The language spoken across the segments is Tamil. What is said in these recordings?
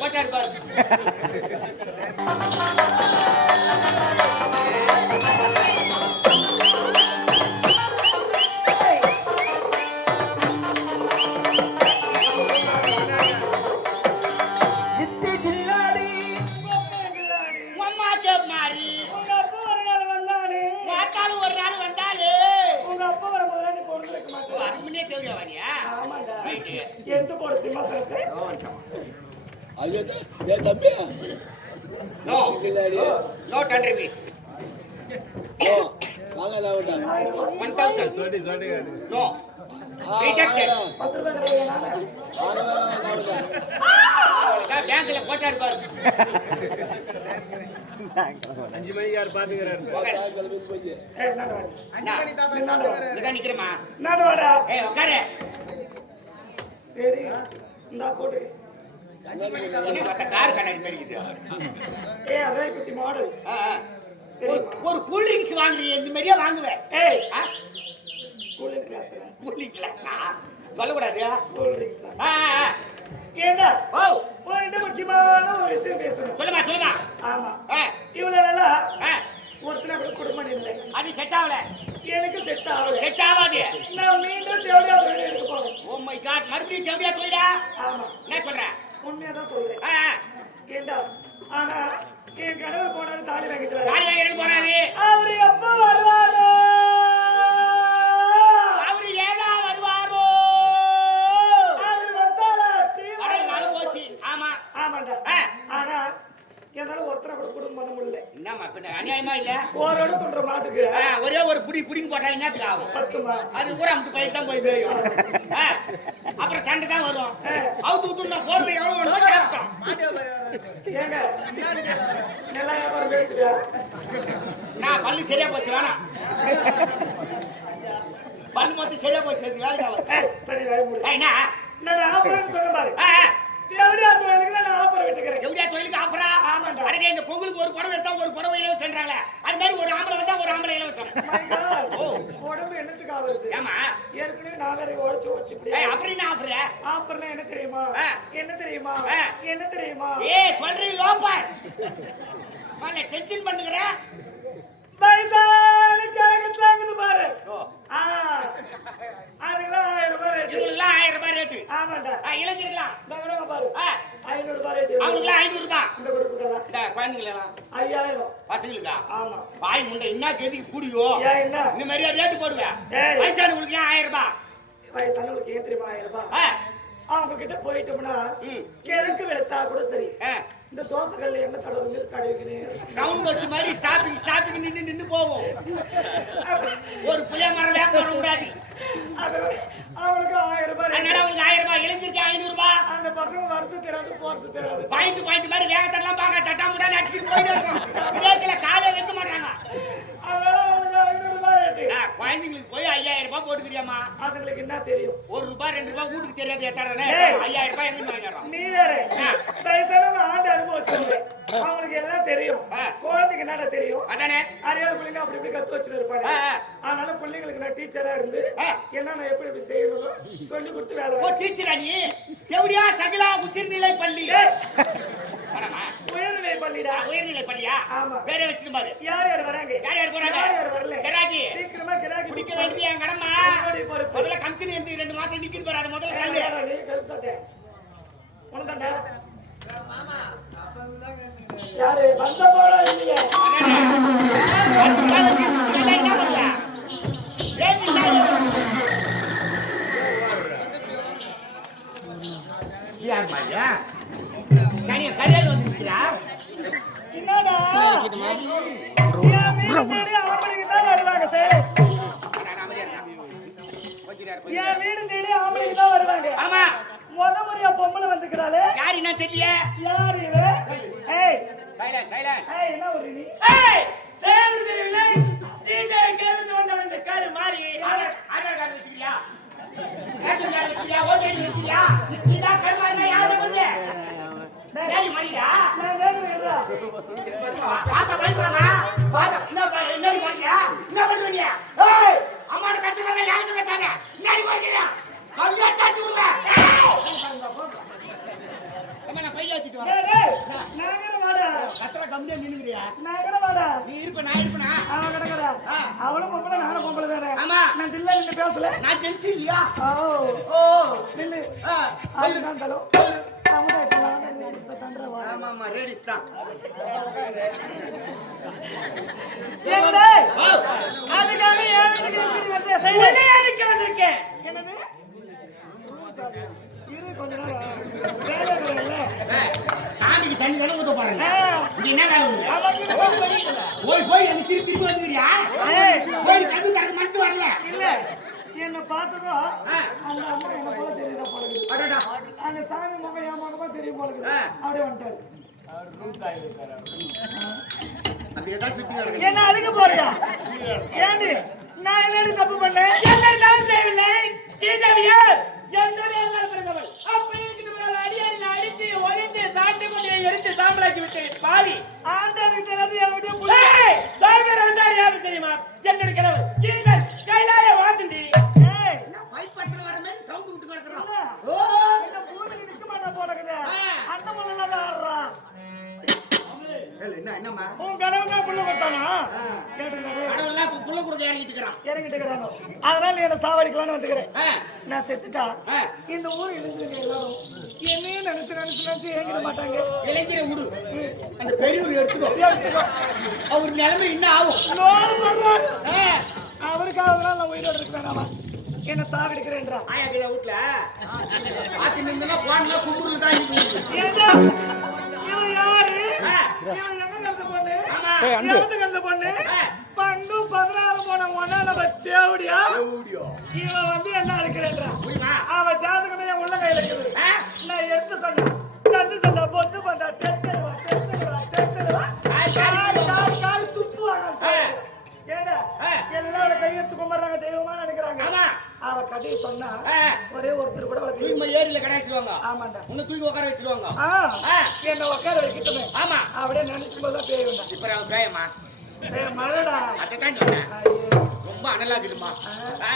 போட்டா இருப்பாரு சித்தி சில்லாடி அம்மா கேப் மாறி உங்க அப்பா ஒரு நாள் வந்தானே பார்த்தாலும் ஒரு நாள் வந்தாலே உங்க அப்பா வரும்போது நீ பொறுத்திருக்க மாட்டேன் அது முன்னே தெரியும் வாணியா ஆமாண்டா. ரைட்டு. எடுத்து போட சிம்மாசனத்தை. ஐயோ டே தம்பி நோ நோ டென் ருபீஸ் ஓ வாங்க தாவட்டா ஒன் தௌசண்ட் சொல்லி சொல்லி நோ வாங்க பேங்க்ல போட்டா அஞ்சு மணிக்கு யார் பாத்துக்கிறாரு? போச்சு. நிக்கிறமா உட்காரு சரி. இந்தா கார் கண்ணாடி மாதிரி மாடல். ஒரு ஒரு கூல் ட்ரிங்க்ஸ் வாங்குறீங்க இந்த மாதிரியே வாங்குவேன் ஏய்? கூலிங் கிளாஸ் கூலிங் கிளாஸா? சொல்லக்கூடாது. ஏண்டா? ஓ. உன்கிட்ட முக்கியமான ஒரு விஷயம் பேசணும் சொல்லுமா சொல்லுமா. ஆமா. இவ்வளவு நல்லா ஆ. ஒருத்தனை கூட குடும்பம் இல்லை. அது செட் ஆகல. எனக்கு செட் ஆகல. செட் ஆகாது. நான் மீண்டும் தேவையா தொழில் எடுக்க போறேன். ஓ மை காட் மறுபடியும் ஜவுடியா போயிடா ஆமா. என்ன சொல்ற? உண்மையா தான் சொல்றேன். ஏண்டா ஆனா என் கணவர் போனாரு தாலி வாங்கிட்டு காலி வாங்கிட்டு போறாரு அவரு எப்ப வருவாரோ? அவரு ஏதா வருவாரோ? அவரு வந்தாராச்சு. வர நாள் போச்சு. ஆமா. ஆமாண்டா. ஆனா என்னால ஒருத்தனை கூட குடும்பம் பண்ண முடியல. என்னம்மா பின்ன அநியாயமா இல்ல? ஓரோட துன்ற மாட்டுக்கு. ஒரே ஒரு புடி புடிங்க போட்டா என்னத்துக்கு ஆகும்? பத்துமா? அது பூரா அமுக்கு பயிர் தான் போய் மேயும். ஆ, அப்புறம் சண்டை தான் வரும். அவுத்து விட்டு நான் போர்ல எவ்வளவு பல்லு சரியா போச்சு வேணாம் பல்லு மொத்தம் சரியா போச்சு வேலைக்கு சரி ஏய், என்ன ஆஃபர்னு சொன்ன பாரு தொழிலுக்கு நான் ஆஃபர் விட்டுக்கிறேன். எப்படியா தொழிலுக்கு ஆஃபரா ஆமாண்டா. அடடே இந்த பொங்கலுக்கு ஒரு புடவை எடுத்தா ஒரு புடவை இலவசம்ன்றாங்களே அது மாதிரி ஒரு ஆம்பளை வந்தா ஒரு ஆம்பளை இலவசம். ஓ. உடம்பு என்னத்துக்கு ஆகுது? ஏமா ஏற்கனவே நான் வேற உழைச்சு உழைச்சு அப்புறம் என்ன ஆஃபர் ஆஃபர்னா என்ன தெரியுமா. என்ன தெரியுமா. என்ன தெரியுமா? ஏய் சொல்றீ லோப்பர் டென்ஷன் பண்ணுகிற பைசாலு கேக்குறாங்க பாரு. அதுக்கெல்லாம் ஆயிரம் ரூபாய் ரேட்டு இவங்களுக்குலாம் ஆயிரம் ரூபாய் ரேட்டு ஆமாண்டா. வரவங்க பாரு. ஐநூறு ரூபாய் ரேட்டு அவங்களுக்குலாம் ஐநூறு ரூபாய். இந்த குரூப்புக்கெல்லாம் இந்த குழந்தைங்களெல்லாம். ஐயாயிரம். பசங்களுக்கா? ஆமா. பாய் முண்டை என்ன கெதிக்கு கூடியோ? ஏன் என்ன? இந்த மாதிரியா ரேட்டு போடுவேன். வயசானவங்களுக்கு ஏன் ஆயிரம் ரூபாய்? வயசானவங்களுக்கு ஏன் தெரியுமா ஆயிரம் ரூபாய்? ஆ, அவங்க கிட்ட போயிட்டோம்னா. கிழக்கு வெளுத்தா கூட சரி. இந்த தோசைகள்ல என்ன தடவை தடவிக்கிறேன் ரவுண்ட் பஸ் மாதிரி ஸ்டாப்பிங் ஸ்டாப்பிங் நின்று நின்று போவோம். ஒரு புளிய மரம் வேப்ப மரம் கூடாது அவனுக்கு ஆயிரம் ரூபாய் அதனால. உங்களுக்கு ஆயிரம் ரூபாய். இளைஞருக்கு ஐநூறு ரூபாய் அந்த பசங்க வரது தெரியாது போறது தெரியாது. பாயிண்ட் பாயிண்ட் மாதிரி வேகத்தெல்லாம் பார்க்க தட்டா முடா நடிச்சுட்டு போயிட்டு இருக்கோம். பிரேக்கில காலே வைக்க மாட்டாங்க. அதனால குழந்தைங்களுக்கு போய் ஐயாயிரம் ரூபாய் போட்டுக்கிறியாமா அதுங்களுக்கு என்ன தெரியும்? ஒரு ரூபாய் ரெண்டு ரூபாய் வீட்டுக்கு தெரியாது எத்தாடனே? ஏய். ஐயாயிரம் ரூபாய் எங்க வாங்கிடுறோம்? நீ வேற. வயசானவங்க ஆண்டு அனுபவிச்சவங்க அவங்களுக்கு எல்லாம் தெரியும். குழந்தைக்கு என்னடா தெரியும்? அதானே? அறியாத பிள்ளைங்க அப்படி இப்படி கத்து வச்சுட்டு இருப்பாங்க. அதனால பிள்ளைங்களுக்கு நான் டீச்சரா இருந்து. என்ன நான் எப்படி எப்படி செய்யணும் சொல்லி கொடுத்து வேலை ஓ டீச்சரா நீ? தேவடியா சகலா உசிர்நிலை பள்ளி பள்ளிடா? உயர்நிலை பள்ளியா ஆமா. பேரே வச்சுட்டு பாரு. யார் யார் வராங்க? யார் யார் போறாங்க? யார் யார் வரல? கிராக்கி. சீக்கிரமா கிராக்கி குடிக்க வேண்டியது என் கடமை. முதல்ல கமிஷன் இருந்து ரெண்டு மாசம் நிக்கிது பாரு அது முதல்ல யாரா நீ? யாரு? வந்த போல இல்லையே. தெரியல யார் இவ? ஏய் சைலண்ட் சைலண்ட் ஏய் என்ன ஒரு நீ? ஏய் தேவன் தெரியல ஸ்ட்ரீட் கேருந்து வந்தவன் இந்த காரு மாறி. ஆதார் ஆதார் கார்டு வச்சுக்கிறியா ரேஷன் கார்டு வச்சுக்கிறியா ஓட்டு ஐடி வச்சுக்கிறியா நீதான் கருமாறினா யாரு வந்து? டேடி மணிடா நான் பாத்தா பயப்படுறா பாத்தா என்ன என்ன பண்ணுவீங்க? அடிக்க வந்திருக்கேன்? என்னது? இரு கொஞ்ச நேரம். வேலை இருக்குல்ல ஏ, சாமிக்கு தண்ணி தானே ஊத்த. இங்க என்ன. போய் போய் எனக்கு திருப்பி திருப்பி வந்துக்கிறியா போய் தரக்கு மனசு வரல. என்னை பார்த்ததும் ஆ. அந்த அம்மா என்ன போல தெரியுதா போல அந்த சாமி முகம் என் முகமா தெரியும் போல. அப்படியே வந்துட்டாரு. என்ன அழுக போறியா? ஏண்டி? நான் என்னடி தப்பு பண்ணேன்? என்னை நான் செய்யவில்லை. சீதவியா என்னுடைய அண்ணன் பிறந்தவள். அப்ப இருக்கின்ற போது அடியாரில் அடித்து ஒழித்து சாட்டி கொண்டு எரித்து சாம்பலாக்கி விட்டேன். பாவி. ஆண்டனுக்கு தெரியாது செத்துட்டா. இந்த ஊர் இளைஞர்கள் எல்லாரும் என்னையும் நினைச்சு நினைச்சு நினைச்சு ஏங்கிட மாட்டாங்க இளைஞரை விடு அந்த பெரியவர் எடுத்துக்கோ எடுத்துக்கோ. அவர் நிலைமை இன்னும் ஆகும் அவருக்காக நான் உயிரோடு இருக்க வேணாமா என்ன சாவடிக்கிறேன்றா ஆயா கிட்ட வீட்டுல பாத்து நின்னா போனா கும்புரு தான் இருக்கு. ஏண்டா? இவன் யாரு? இவன் எங்க கலந்த பொண்ணு? ஆமா. எவன்கிட்ட கலந்த பொண்ணு? பண்டு பதினாறு போன ஒன்னால எவ்வளியோ? இவன் வந்து என்ன? புரியுமா? அவன் ஜாதகமே என் உள்ள கையில இருக்குது. நான் எடுத்து சொன்னேன். சந்து தெருத்தெருவா, தெருத்தெருவா. ஆ, சரி. காரி, காரி, காரி துப்புவாங்க. எல்லாம் அவளை கையெடுத்து கும்பிடுறாங்க, தெய்வமா நினைக்கிறாங்க. ஆமா. அவ கதையை சொன்னா. ஒரே ஒருத்தர் கூட போய் ஏரியில கடாய்ச்சிடுவாங்க ஆமாண்டா உன்னை தூக்கி உட்கார ஆ. என்னை உட்கார வைக்கட்டுமே ஆமா அப்படியே நினைச்சும் போது தான் பேய் இப்ப அவன் பேயமா அதான் சொன்னேன். ஐயோ. ரொம்ப அனலா ஆ.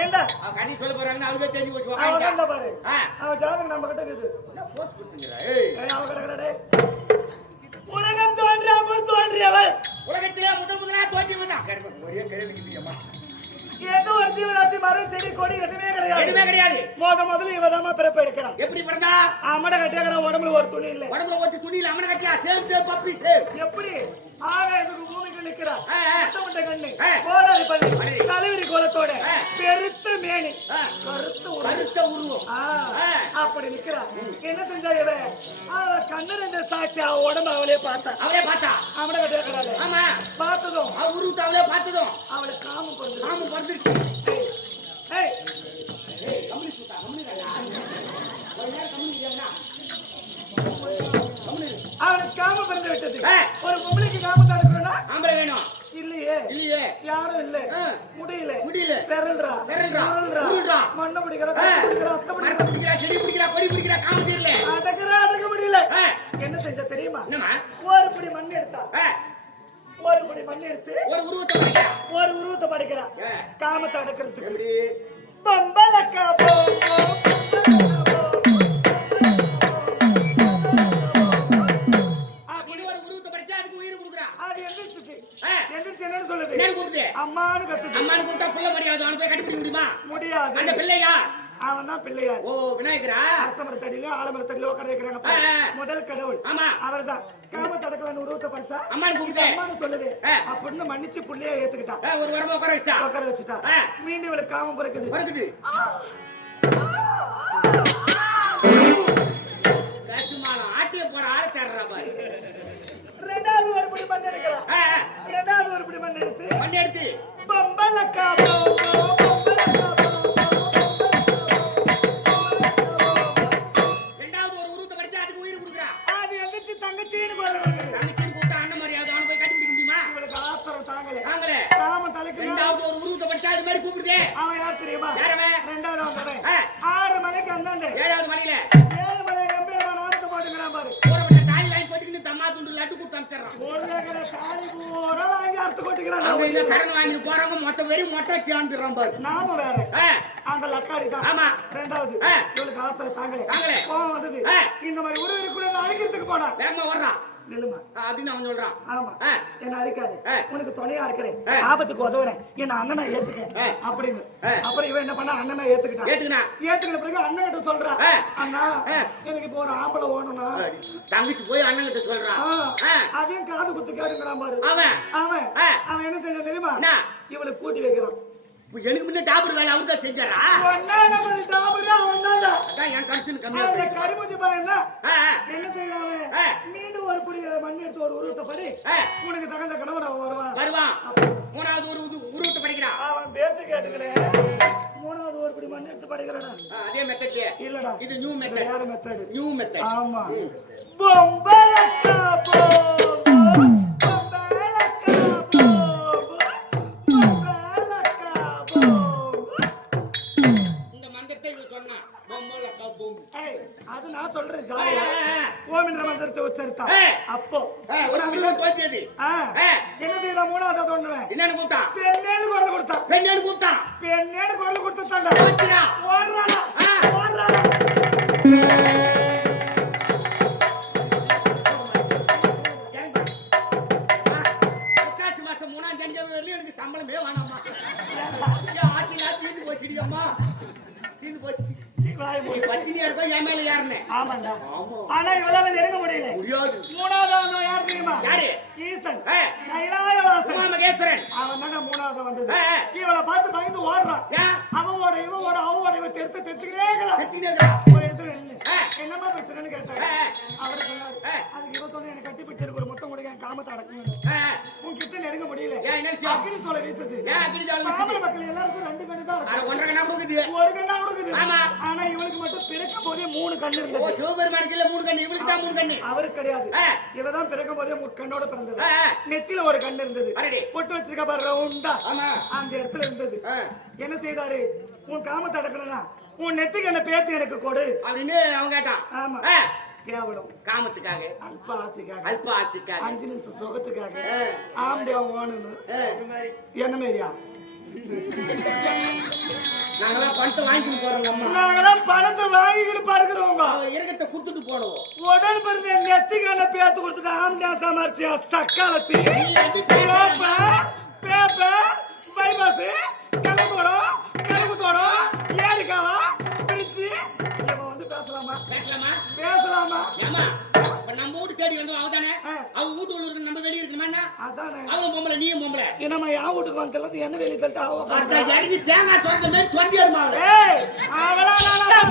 ஏண்டா? கண்ணி சொல்ல போறாங்கன்னு அவளுக்கே தெரிஞ்சு போச்சு. அவன். கண்ட பாரு. அவன் ஜாதகம் நம்ம கிட்ட இருக்குது. என்ன போஸ் கொடுத்துங்கிறா? ஏய், அவன் கிடக்குறாடே உலகம் தோன்றியவன் தோன்றியவன் உலகத்திலே முதல் முதலா தோற்றி வந்தான் ஒரே கரையில் நிற்கிறியம்மா எந்த ஒரு ஜீவராசி மரம் செடி கொடி எதுவுமே எதுவுமே கிடையாது. முத முதல்ல இவதாம பிறப்பு எடுக்கிறான். எப்படி பிறந்தா? அம்மட கட்டியாக்கிற உடம்புல ஒரு துணி இல்லை. உடம்புல ஒட்டி துணியில அம்மனை கட்டியா? Same same puppy same. எப்படி? ஆகாயத்துக்கு பூமிக்கு நிக்கிறா ஆ, ஆ. முட்டை கண்ணு. கோடாரி பண்ணி. தலைவிரி கோலத்தோட. பெருத்த மேனி. கருத்த. கருத்த உருவம். அப்படி நிக்கிறா என்ன செஞ்சா இவன்? கண்ணு ரெண்டு சாட்சி அவ உடம்பு அவளே பார்த்தா. அவளே பார்த்தா? அவனை கட்டியாக்கிறாள். ஆமா. பார்த்ததும் அவ உருவத்தை அவளே பார்த்ததும். அவளை காமம் கொண்டு நாம பிறந்துருச்சு. அவளுக்கு காமம் பிறந்து விட்டது. ஒரு பொம்பளைக்கு காமம் தடுக்கணும்னா ஆம்பளை வேணும். இல்லையே. இல்லையே. யாரும் இல்ல. முடியல. முடியல. பெறல்றா பெறல்றா. உருள்றா. மண்ணை பிடிக்கிற பிடிக்கிற அத்தை பிடிக்கிற. பிடிக்கிறா செடி பிடிக்கிறா கொடி பிடிக்கிறா காம தீரல அடக்குற அடக்க முடியல. என்ன செஞ்ச தெரியுமா? ஒரு பிடி மண் எடுத்தா. ஒரு பிடி மண் எடுத்து ஒரு உருவத்தை பிடிக்கிறா. ஒரு உருவத்தை படைக்கிறா. காமத்தை அடக்கிறதுக்கு. பம்பலக்கா பம்பலக்கா எந்திரிச்சு என்னன்னு சொல்லுது என்னன்னு கூப்பிடுது அம்மான்னு கத்துது அம்மானு கூப்பிட்டா புள்ள மரியாதை அவனை போய் கட்டிப்பிடிக்க முடியுமா? முடியாது. அந்த பிள்ளையா அவன் தான் பிள்ளையார் ஓ விநாயகரா? அரசமரத்தடியில ஆலமரத்தடியில உட்கார வைக்கிறாங்க. முதல் கடவுள். ஆமா. அவர்தான். காம தடக்கலான்னு உருவத்தை படிச்சா அம்மானு கூப்பிடுது அம்மான்னு சொல்லுது. அப்படின்னு மன்னிச்சு புள்ளைய ஏத்துக்கிட்டா ஒரு வரமா உட்கார வச்சிட்டா. உட்கார வச்சுட்டா. மீண்டும் இவளுக்கு காமம் பிறக்குது. பம்பலக்கா வாங்கி அங்க கொட்டிக்கிறான் கடன் வாங்கிட்டு போறவங்க மொத்த மொட்டை சேர்ந்துடுறான் பாரு வேற ஆ, அந்த லக்காடி தான் ஆமா. ரெண்டாவது. இவளுக்கு ஆத்திர தாங்களே தாங்களே. கோவம் வந்தது. இந்த மாதிரி உருவிற்குள்ள அழைக்கிறதுக்கு போனா வேகமா வர்றான் நில்லுமா. அப்படின்னு அவன் சொல்றான். ஆமா. என்ன அடிக்காது. ஆ. உனக்கு துணையா இருக்கிறேன். ஆபத்துக்கு உதவுறேன். என்ன அண்ணனா ஏத்துக்க. அப்படின்னு. அப்புறம் இவன் என்ன பண்ணா அண்ணனா ஏத்துக்கிட்டான். ஏத்துக்கினா? ஏத்துக்கின பிறகு அண்ணன் கிட்ட சொல்றா ஆ. அண்ணா. எனக்கு இப்போ ஒரு ஆம்பளை ஓடணும்னா தங்கச்சி போய் அண்ணன் கிட்ட சொல்றான். அதையும் காது குத்து கேட்டுக்கிறான் பாரு. அவன். அவன். அவன் என்ன செஞ்ச தெரியுமா? இவளை கூட்டி வைக்கிறான். எனக்கு முன்ன டாபர் வேலை அவர் தான் செஞ்சாரா? ஒன்னா நம்ம டாபரா அதான் என் கமிஷன் கம்மியா தான். ஆ, ஆ, என்ன செய்யறாங்க ஆ. மீண்டும் ஒரு புடி மண் எடுத்து ஒரு உருவத்தை படி. உனக்கு தகுந்த கணவன் அவன் வருவான். வருவான். மூணாவது ஒரு உருவத்தை படிக்கிறான் அவன் பேச்சு கேட்டுக்கிறேன் மூணாவது ஒரு புடி மண் எடுத்து படிக்கிறடா ஆ, அதே மெத்தட்லயே இல்லடா. இது நியூ மெத்தட் வேற மெத்தடு நியூ மெத்தட் ஆமா. பொம்பளக்கா போம்போ அது நான் சொல்றேன் ஜாலியா. ஓம் என்ற மந்திரத்தை உச்சரித்தா. அப்போ. ஒரு உருவம் போச்சது. என்ன செய்யலாம் மூணாவது தோன்றுவேன்? என்னன்னு கூப்பிட்டான்? பெண்ணேன்னு குரல் கொடுத்தா பெண்ணேன்னு கூப்பிட்டான்? பெண்ணேன்னு குரல் கொடுத்தாண்டா போச்சுடா. ஓடுறாடா. ஓடுறாடா சம்பளமே வேணாம்மா. ஐயா, ஆசையெல்லாம் தீர்ந்து போச்சுடி அம்மா? தீர்ந்து போச்சு. பத்தினியா இருக்கோ என் மேல யாருன்னு ஆமாண்டா. ஆனா இவளால நெருங்க முடியல முடியாது மூணாவது யார் தெரியுமா யாரு? ஈசன். கைலாயவாசன் மகேஸ்வரன் அவன் தானே மூணாவது வந்தது. இவளை பார்த்து பயந்து ஓடுறான் அவனோட இவனோட அவனோட இவன் தெருத்து இருக்கா? ஒரு இடத்துல நின்னு ஏ. என்னம்மா பிரச்சனைன்னு கேட்டாங்க. அவர் சொன்னாரு. அதுக்கு இவ சொன்ன எனக்கு கட்டி பிடிச்சிருக்கு ஒரு மொத்தம் கொடுக்க என் காமத்தை அடக்கணும் விஷயம்? அக்னி சோலை வீசுது. ஏன் அக்னி ஜுவாலை வீசுது? ஆம்பளை மக்கள் எல்லாருக்கும் ரெண்டு கண்ணு தான் அட, இருக்கும். ஒன்றரை கண்ணா கொடுக்குது ஒரு கண்ணா கொடுக்குது ஆமா. ஆனா இவளுக்கு மட்டும் பிறக்கும் போதே மூணு கண்ணு ஓ இருந்தது. சிவபெருமானுக்கு இல்ல மூணு கண்ணு. இவளுக்கு தான் மூணு கண்ணு. அவருக்கு கிடையாது. ஆ. இவதான் பிறக்கும் போதே முக்கண்ணோட பிறந்தது. நெத்தியில ஒரு கண்ணு இருந்தது. பொட்டு வச்சிருக்க பாரு ரவுண்டா. ஆமா. அந்த இடத்துல இருந்தது. என்ன செய்தாரு? உன் காமத்தை அடக்கணும்னா உன் நெத்திக்கு என்ன பேத்து எனக்கு கொடு. அப்படின்னு அவன் கேட்டான். ஆமா. கேவலம் காமத்துக்காக. அல்ப ஆசைக்காக. அல்ப ஆசைக்காக. அஞ்சு நிமிஷம் சுகத்துக்காக. ஆ. ஆம்தேவன் ஓணுன்னு. என்ன மாரியா? நாங்கெல்லாம் பணத்தை வாங்கிட்டு போறோம் நாங்களாம் பணத்தை வாங்கிக்கிட்டு படுக்கிறவங்க அவன் இறக்கத்தை கொடுத்துட்டு போனோம். உடல் பிறந்த நெத்திக்கு என்ன பேத்து கொடுத்துட்டு ஆம்தா சமாளிச்சியா சக்காலத்தி. நீ ரெண்டு பேரும் பேப்பர் பேப்பர் பைபாஸ் கலங்கோடம் தேடி வந்தோம் அவ வீட்டுக்குள்ள இருக்கு நம்ம வெளிய இருக்கணுமா அவன் பொம்பளை நீயும் பொம்பளை. என்னம்மா என் வீட்டுக்கு வந்து என்ன வெளியே தள்ளிட்டு அவ இறங்கி தேங்காய் சொரண்ட மாதிரி அவளா நானா